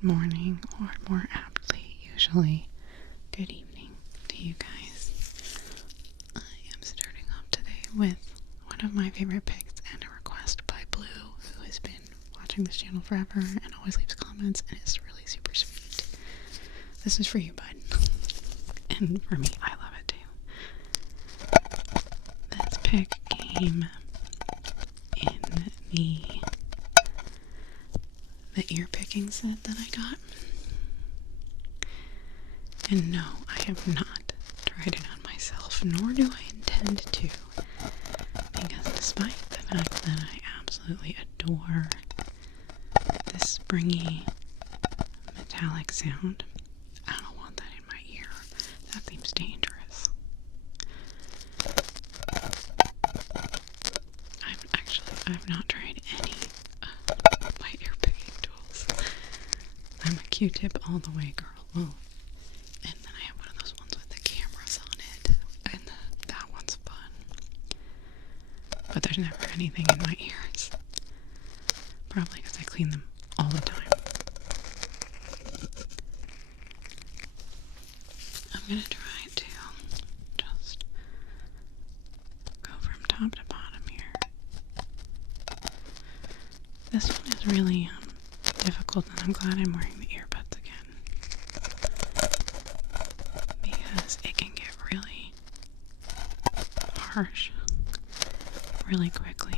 good morning, or more aptly, usually, good evening to you guys. I am starting off today with one of my favorite picks and a request by Blue, who has been watching this channel forever and always leaves comments, and it's really super sweet. This is for you, bud. And for me, I love it too. This pick came in the ear picking set that I got. And no, I have not tried it on myself, nor do I intend to, because despite the fact that I absolutely adore this springy metallic sound, I don't want that in my ear. That seems dangerous. I've not tried any of my ear picking tools. I'm a Q-tip all the way, girl. Oh. And then I have one of those ones with the cameras on it, and that one's fun. But there's never anything in my ears. Probably because I clean them all the time. I'm gonna try to just go from top to bottom here. This one is really difficult, and I'm glad I'm wearing the earbuds again, because it can get really harsh really quickly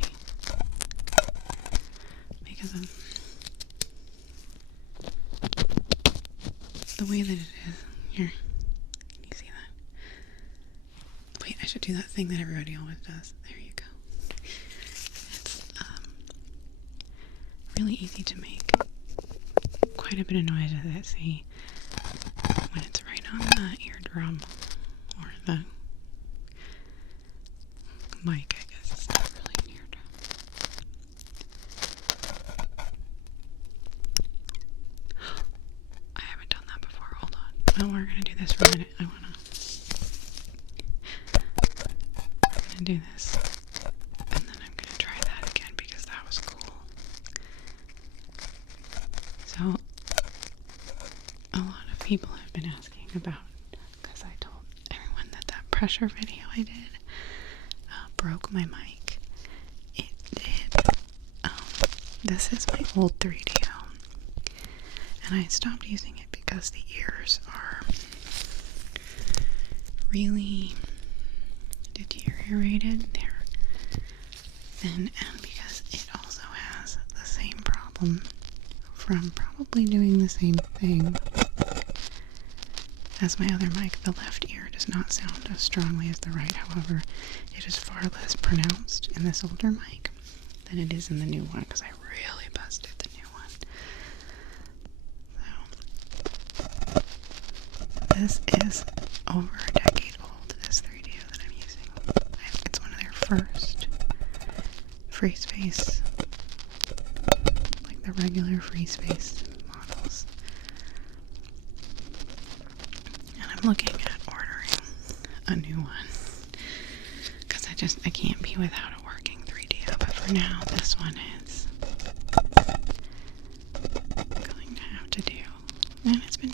because of the way that it is. Here, can you see that? Wait, I should do that thing that everybody always does. There you go. It's really easy to make quite a bit of noise with it, see, when it's right on the eardrum, or the mic, I guess. It's not really an eardrum. I haven't done that before. Hold on. No, we're gonna do this for a minute. I'm gonna do this, and then I'm gonna try that again because that was cool. So, a lot of people have been asking about, because I told everyone that pressure video I did broke my mic. It did. This is my old 3DO, and I stopped using it because the ears are really deteriorated. They're thin, and because it also has the same problem from probably doing the same thing as my other mic. The left ear does not sound as strongly as the right. However, it is far less pronounced in this older mic than it is in the new one, because I really busted the new one. So, this is over a decade old, this 3DO that I'm using. It's one of their first free space, like the regular free space models. And I'm looking at ordering a new one, because I can't be without a working 3DO, but for now this one is going to have to do. And it's been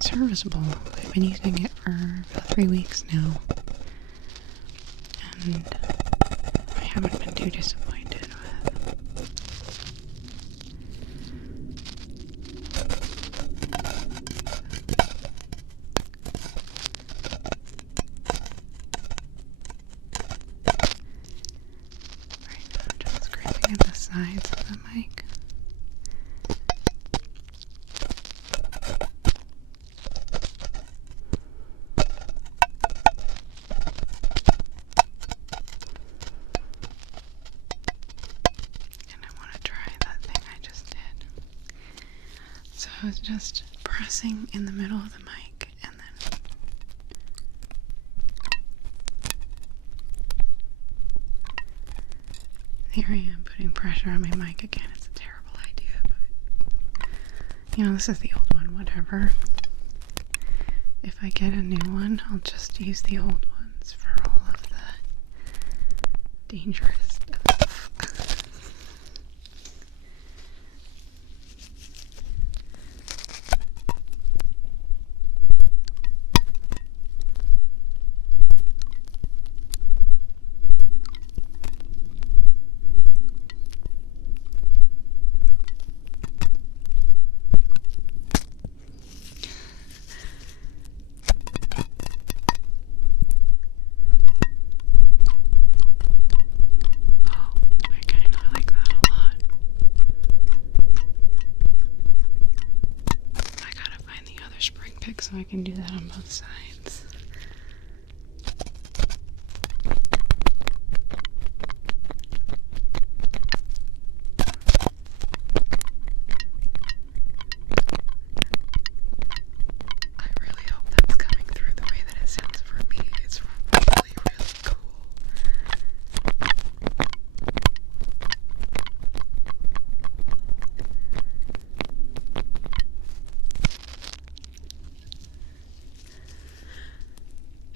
serviceable. I've been using it for about 3 weeks now, and I haven't been too disappointed with. Right now I'm just scraping at the sides of the mic. So I was just pressing in the middle of the mic, and then here I am putting pressure on my mic again. It's a terrible idea, but you know, this is the old one, whatever. If I get a new one, I'll just use the old ones for all of the dangerous stuff. pick so I can do that on both sides. I really hope that's coming through the way that it sounds for me. It's really, really cool.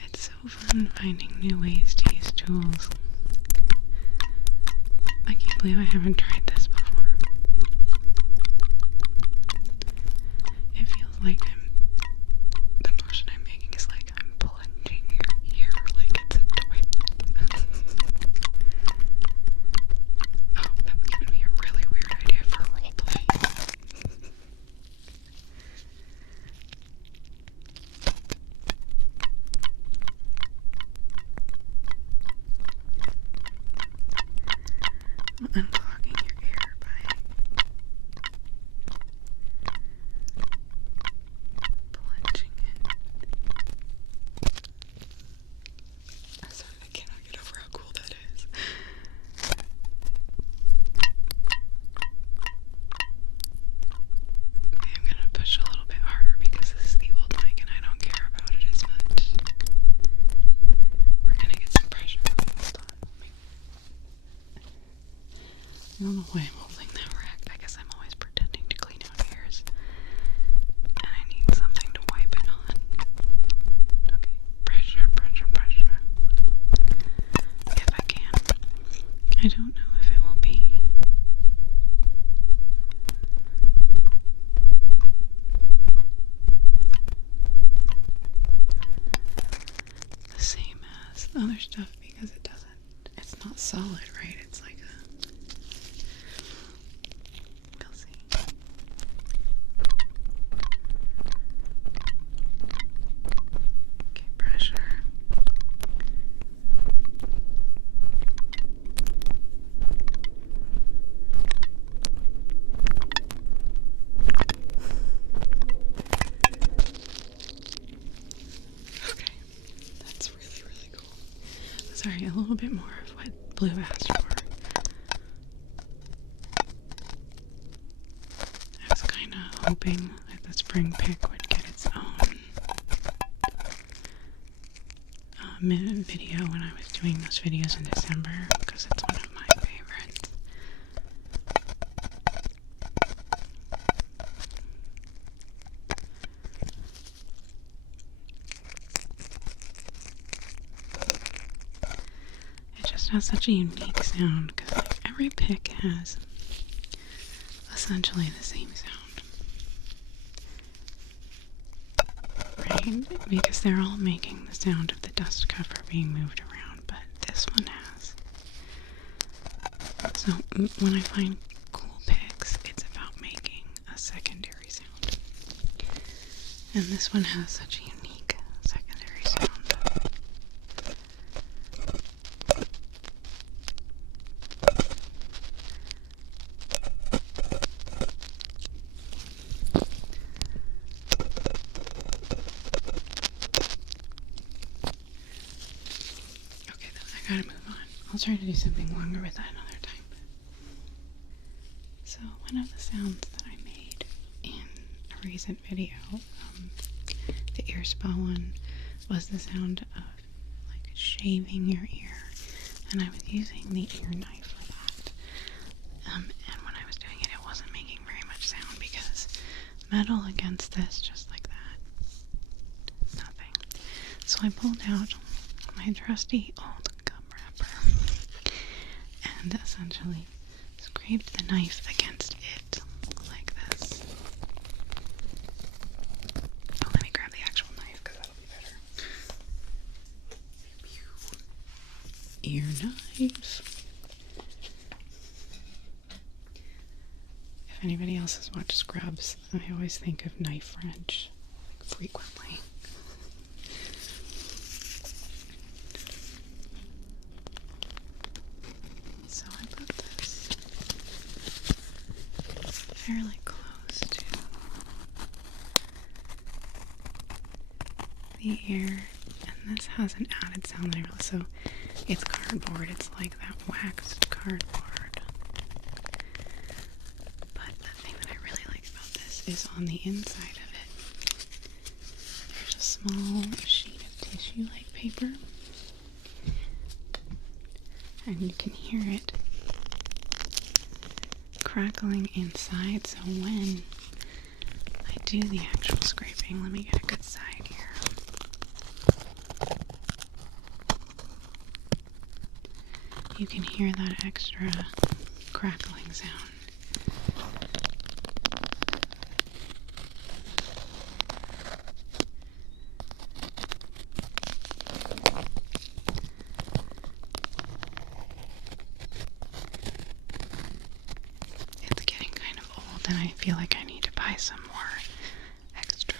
It's so fun finding new ways to use tools. I can't believe I haven't tried this before. It feels like the motion I'm making is like I'm plunging your ear like it's a toilet. Oh, that's giving me a really weird idea for roleplay. Unclogging your ear by plunging it. I'm sorry, I cannot get over how cool that is. Okay, I'm gonna push a little bit harder because this is the old mic and I don't care about it as much. We're gonna get some pressure. Hold on. I don't know why I'm holding that rack. I guess I'm always pretending to clean out ears. And I need something to wipe it on. Okay, pressure, pressure, pressure. If I can. I don't know if it will be the same as the other stuff because it's not solid, right? It's like we'll see. Okay, pressure. Okay, that's really, really cool. Sorry, a little bit more of what Blue asked for. I was kind of hoping that the spring pick would get its own video when I was doing those videos in December because it's one of my favorites. It just has such a unique sound because like every pick has essentially the same sound, right? Because they're all making the sound of the dust cover being moved around, but this one has. So when I find cool picks, it's about making a secondary sound. And this one has such a unique secondary sound. Okay, then I gotta move on. I'll try to do something longer with that another time. So one of the sounds that I made in a recent video, the ear spa one, was the sound of like shaving your ear, and I was using the ear knife for that. And when I was doing it, it wasn't making very much sound because metal against this, just like that, nothing. So I pulled out my trusty old gum wrapper and essentially scraped the knife against it like this. Oh, let me grab the actual knife because that'll be better. Ear knife. If anybody else has watched Scrubs, I always think of knife wrench like, frequently. So I put this fairly close to the ear, and this has an added sound that I realized. So it's cardboard. It's like that waxed cardboard. But the thing that I really like about this is on the inside of it, there's a small sheet of tissue like paper, and you can hear it crackling inside. So when I do the actual scraping, let me get a good side here. You can hear that extra crackling sound. It's getting kind of old and I feel like I need to buy some more extra.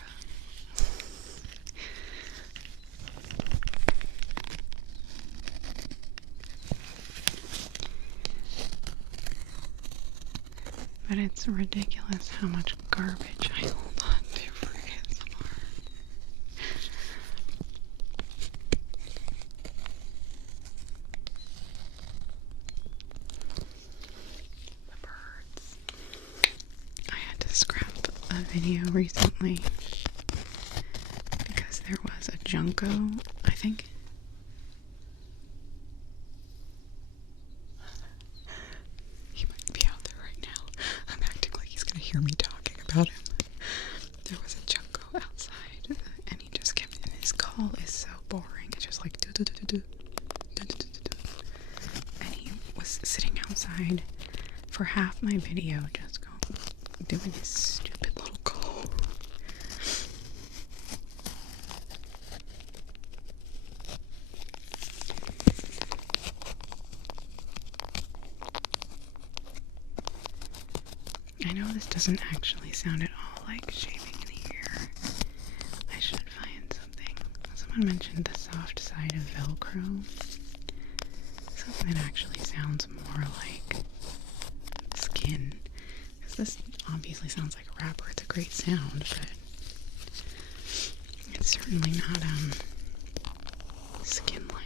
But it's ridiculous how much garbage I hold on to for ASMR. The birds. I had to scrap a video recently because there was a junco, I think. He might be out there right now. I'm acting like he's gonna hear me talking about him. There was a junco outside, and he just kept, and his call is so boring. It's just like do do do do do do do do do. And he was sitting outside for half my video, just doing his stupid little call. I know this doesn't actually sound at all like shaving in the ear. I should find something. Someone mentioned the soft side of Velcro. Something that actually sounds more like skin. Because this obviously sounds like a rapper. It's a great sound, but it's certainly not skin-like.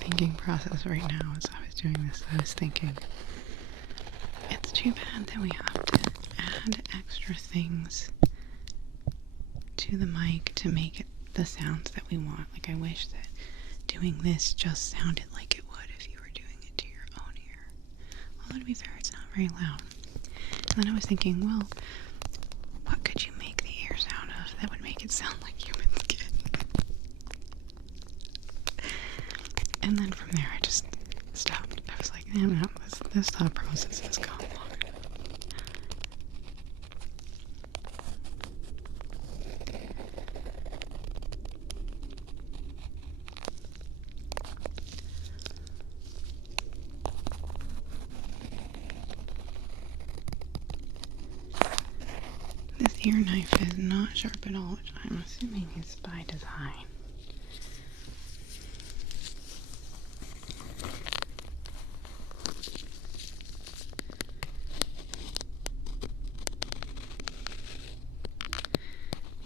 Thinking process right now as I was doing this, I was thinking it's too bad that we have to add extra things to the mic to make it the sounds that we want. Like, I wish that doing this just sounded like it would if you were doing it to your own ear. Although, to be fair, it's not very loud. And then I was thinking, well, what could you make the ear sound of that would make it sound like human skin? And then from there, I just stopped. I was like, no, this thought process has gone long enough. This ear knife is not sharp at all, which I'm assuming is by design.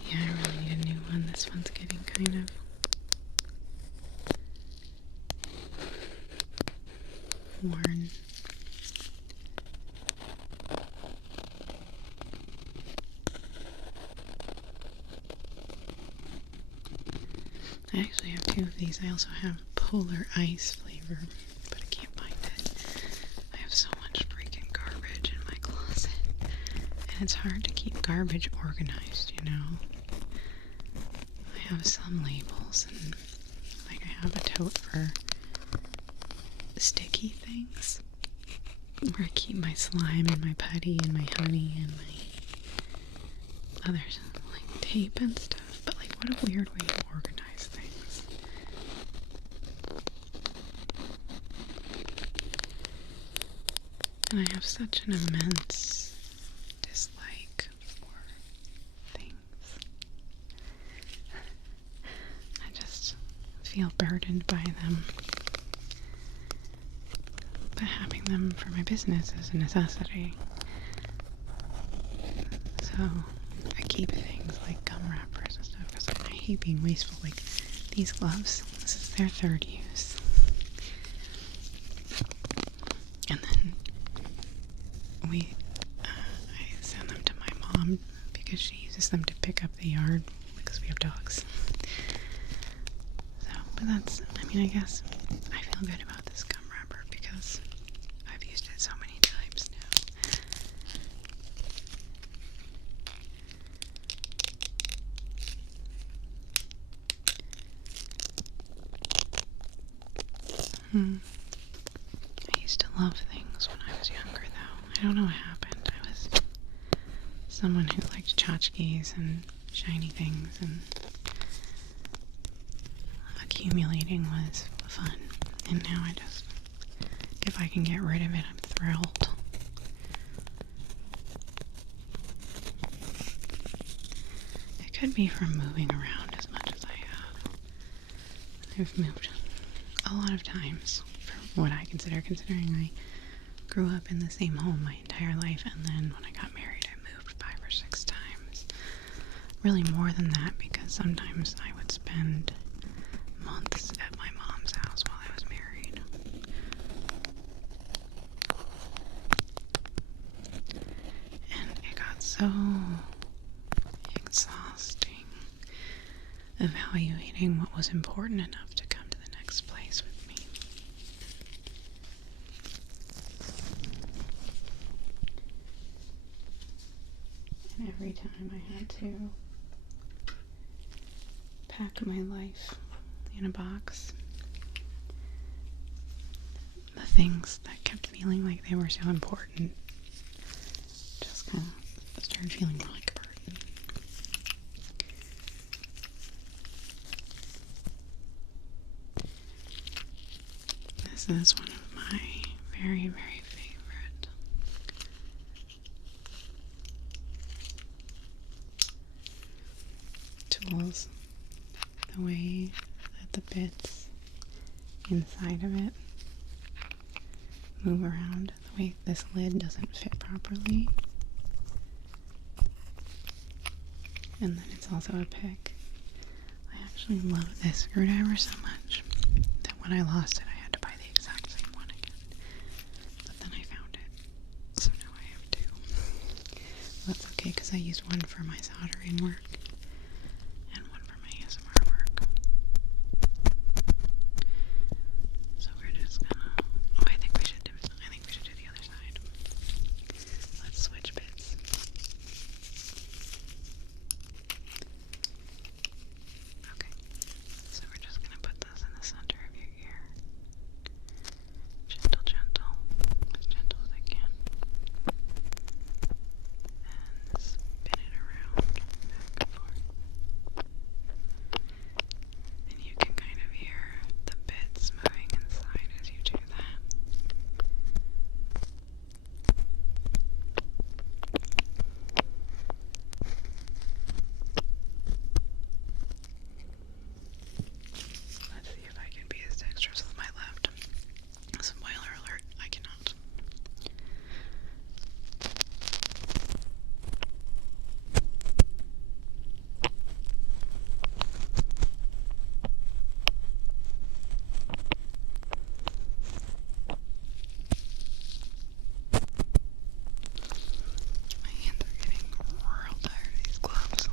Yeah, I really need a new one. This one's getting kind of worn. I actually have two of these. I also have Polar Ice flavor, but I can't find it. I have so much freaking garbage in my closet. And it's hard to keep garbage organized, you know? I have some labels, and like I have a tote for sticky things. where I keep my slime and my putty and my honey and my other like tape and stuff. But like, what a weird way to organize things. And I have such an immense dislike for things. I just feel burdened by them. But having them for my business is a necessity. So I keep things like gum wrappers and stuff because I hate being wasteful. Like these gloves, this is their third use. And then I send them to my mom because she uses them to pick up the yard because we have dogs. So, but that's, I mean, I guess I feel good about this gum wrapper because I've used it so many times now. I used to love things when I was younger, though. I don't know what happened. I was someone who liked tchotchkes and shiny things, and accumulating was fun. And now I just, if I can get rid of it, I'm thrilled. It could be from moving around as much as I have. I've moved a lot of times for what I consider, considering I grew up in the same home my entire life, and then when I got married I moved 5 or 6 times. Really more than that, because sometimes I would spend months at my mom's house while I was married. And it got so exhausting evaluating what was important enough to come to the next place with me. And every time I had to pack my life in a box, the things that kept feeling like they were so important just kind of started feeling more like a burden. This is one of my very, very favorite tools. The way that the bits inside of it move around, the way this lid doesn't fit properly. And then it's also a pick. I actually love this screwdriver so much that when I lost it, I had to buy the exact same one again. But then I found it, so now I have 2. That's okay, because I used one for my soldering work and one for my ASMR work. So we're just gonna, oh, I think we should do the other side. Let's switch bits. Okay, so we're just gonna put this in the center of your ear. Gentle, gentle, as gentle as I can. And spin it around, back and forth. And you can kind of hear the bits moving inside as you do that. Let's see if I can be as dexterous with my left. Spoiler alert, I cannot. My hands are getting real tired of these gloves.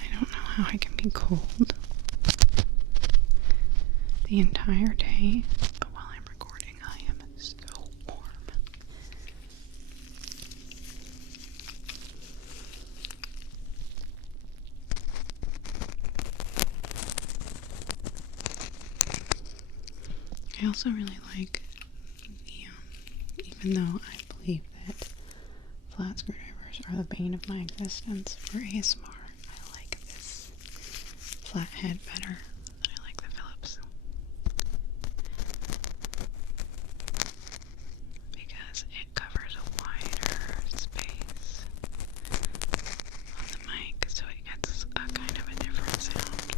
I don't know how I can be cold the entire day, but while I'm recording, I am so warm. I also really like the even though I believe that flat screwdrivers are the bane of my existence for ASMR, I like this flathead better. I like the Phillips because it covers a wider space on the mic, so it gets a kind of a different sound,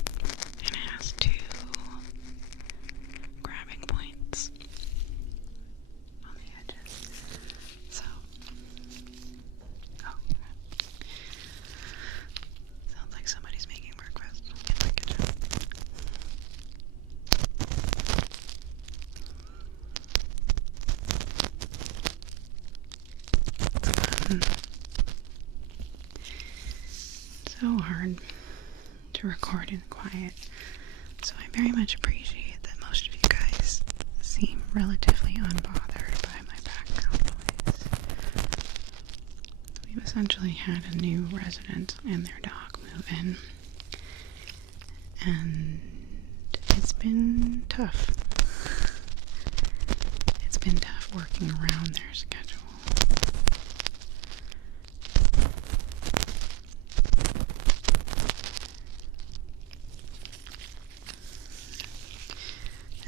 and it has two grabbing points on the edges. So, oh, sounds like somebody's making breakfast in my kitchen. It's so hard to record in quiet, so I very much appreciate that most of you guys seem relatively unbothered by my background noise. We've essentially had a new resident and their dog move in, and it's been tough. It's been tough working around their schedule.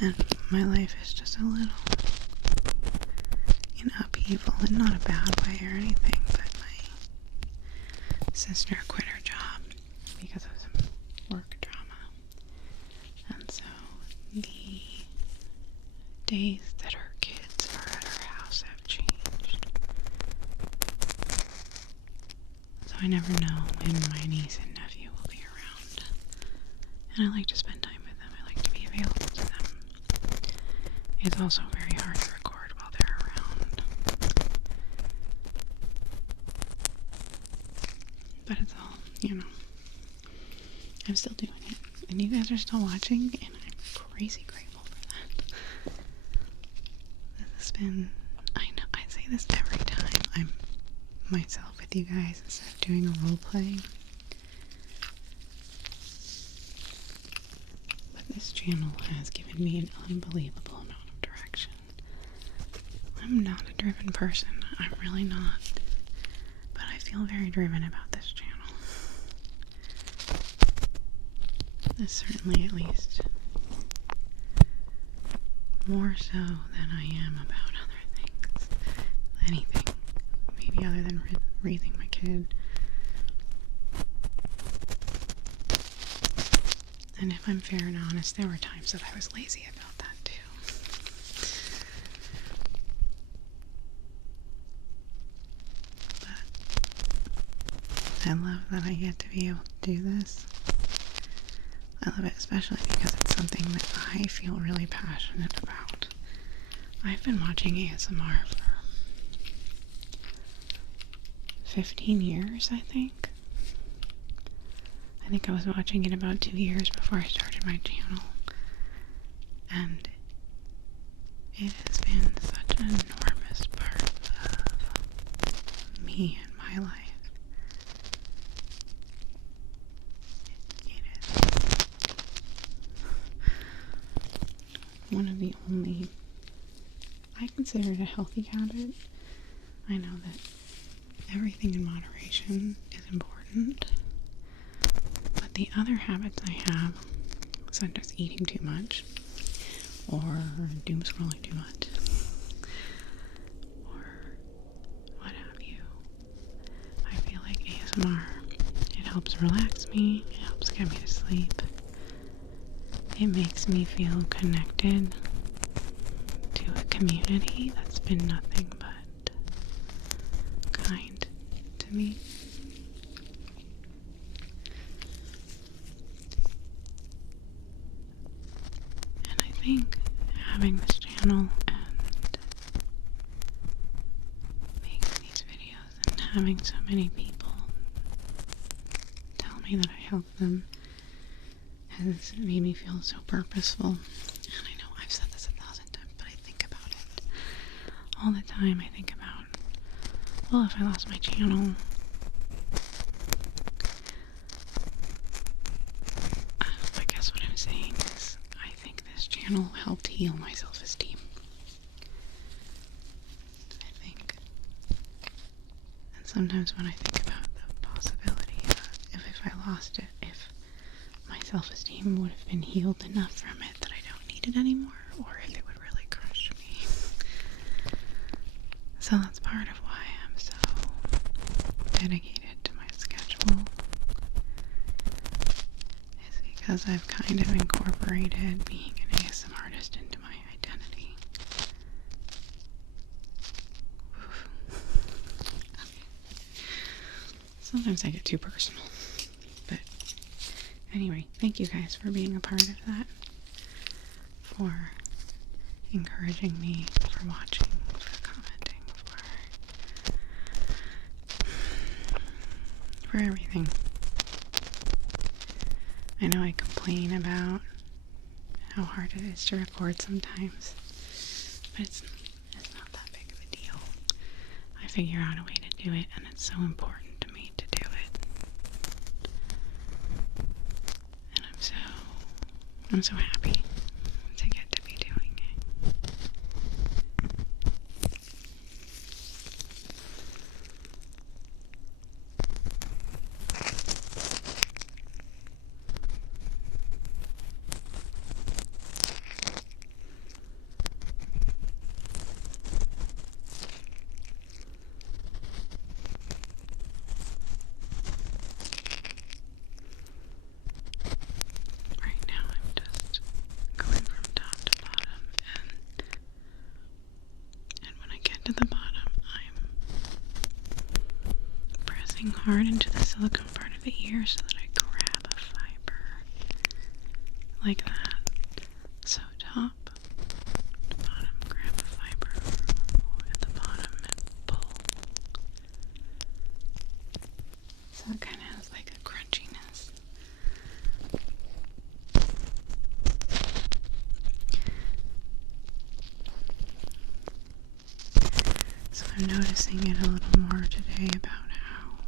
And my life is just a little in upheaval, and not a bad way or anything, but my sister quit her job because of some work drama. And so the days that her kids are at her house have changed. So I never know when my niece and nephew will be around. And I like to spend time with them. I like to be available to them. It's also very hard to record while they're around. But it's all, you know, I'm still doing it. And you guys are still watching, and I'm crazy grateful for that. This has been, I know, I say this every time I'm myself with you guys instead of doing a role play. But this channel has given me an unbelievable amount of direction. I'm not a driven person. I'm really not. But I feel very driven about this channel. This certainly, at least, more so than I am about other things. Anything. Maybe other than raising my kid. And if I'm fair and honest, there were times that I was lazy about that too. But I love that I get to be able to do this. I love it especially because it's something that I feel really passionate about. I've been watching ASMR for 15 years, I think. I think I was watching it about 2 years before I started my channel. And it has been such an enormous part of me and my life. It is one of the only, I consider it a healthy habit. I know that everything in moderation is important. But the other habits I have, such as eating too much, or doom scrolling too much, or what have you, I feel like ASMR, it helps relax me, it helps get me to sleep, it makes me feel connected to a community that's been nothing but kind to me. And I think having this channel and making these videos and having so many people tell me that I help them has made me feel so purposeful. And I know I've said this 1,000 times, but I think about it all the time. I think about, well, if I lost my channel, I guess what I'm saying is I think this channel helped heal my self-esteem. Sometimes when I think about the possibility of if I lost it, if my self-esteem would have been healed enough from it that I don't need it anymore, or if it would really crush me. So that's part of why I'm so dedicated to my schedule, is because I've kind of incorporated being an ASMR artist into my identity. Sometimes I get too personal. But anyway, thank you guys for being a part of that, for encouraging me, for watching, for commenting, for everything. I know I complain about how hard it is to record sometimes, but it's not that big of a deal. I figure out a way to do it, and it's so important to me to do it. And I'm so happy to get to be doing it. Right now I'm just going from top to bottom, and when I get to the bottom, I'm pressing hard into the silicone part of the ear so that I grab a fiber like that. So top to bottom, grab a fiber at the bottom and pull. So it kind of has like a crunchiness. So I'm noticing it a little more today about how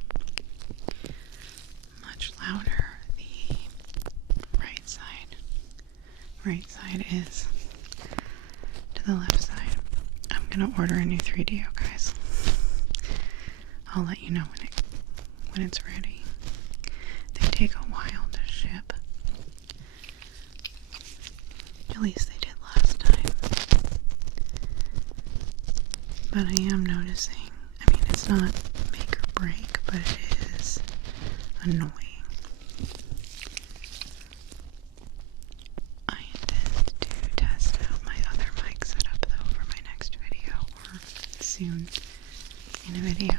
much louder the right side is to the left side. I'm gonna order a new 3DO, guys. I'll let you know when it's ready. They take a while to ship. At least they did last time. But I am noticing, I mean, it's not make or break, but it is annoying. I intend to test out my other mic setup though for my next video, or soon in a video.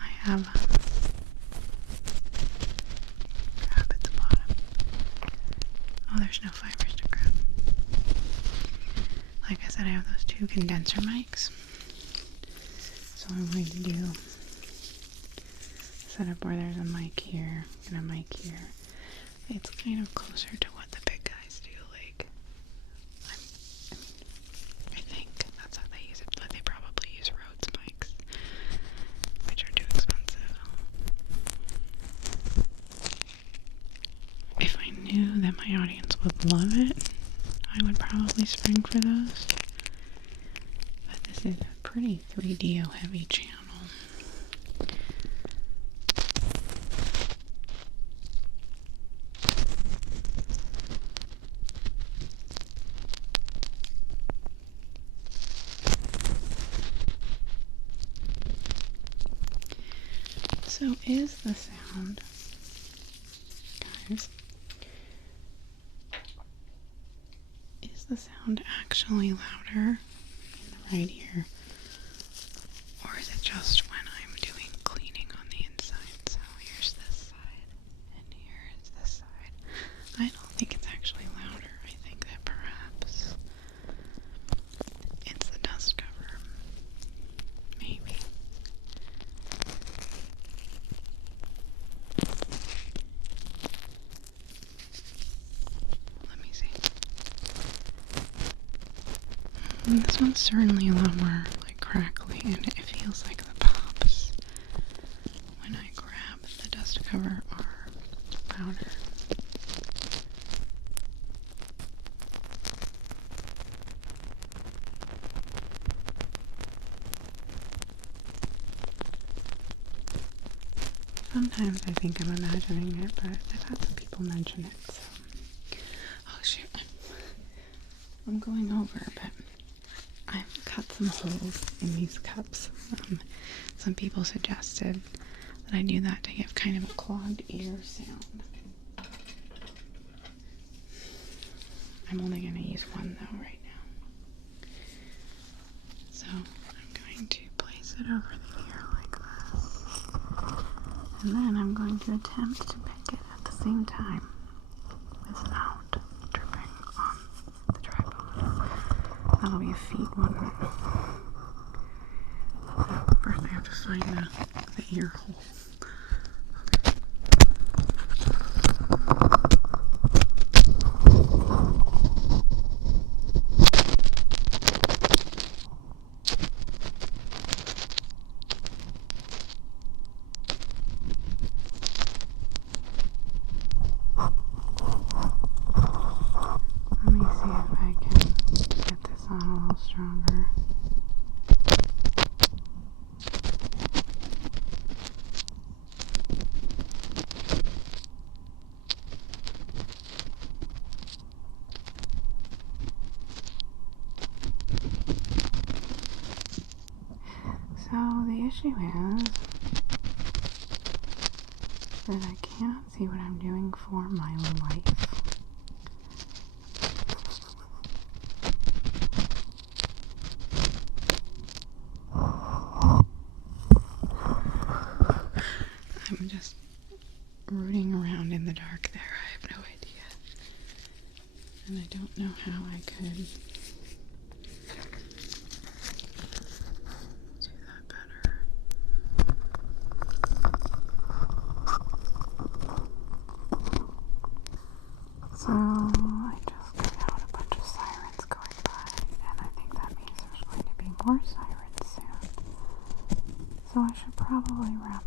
I have grab at the bottom. Oh, there's no fibers to grab. Like I said, I have those two condenser mics. So I'm going to do a setup where there's a mic here and a mic here. It's kind of closer to what the big guys do. Like, I think that's how they use it, but they probably use Rhodes mics, which are too expensive. If I knew that my audience would love it, I would probably spring for those. But this is a pretty 3DO heavy channel. So is the sound, guys, is the sound actually louder in the right ear, or is it just when I'm doing cleaning on the inside? So here's this side, and here's this side. I don't think it's actually louder. I think that perhaps it's the dust cover. Maybe. Let me see. This one's certainly a lot more like crackly, and it feels like the pops when I grab the dust cover are louder. sometimes I think I'm imagining it, but I've had some people mention it, so. Oh shoot, I'm going over, but I've cut some holes in these cups. Some people suggested that I do that to give kind of a clogged ear sound. I'm only going to use one though right now. So I'm going to place it over the ear like this. And then I'm going to attempt to pick it at the same time without tripping on the tripod. That'll be a feat, won't it? First I have to find the ear hole. Let me see if I can get this on a little stronger. So the issue is that I cannot see what I'm doing for my life. I'm just rooting around in the dark there. I have no idea. And I don't know how I could do that better. So I just cut out a bunch of sirens going by, and I think that means there's going to be more sirens soon. So I should probably wrap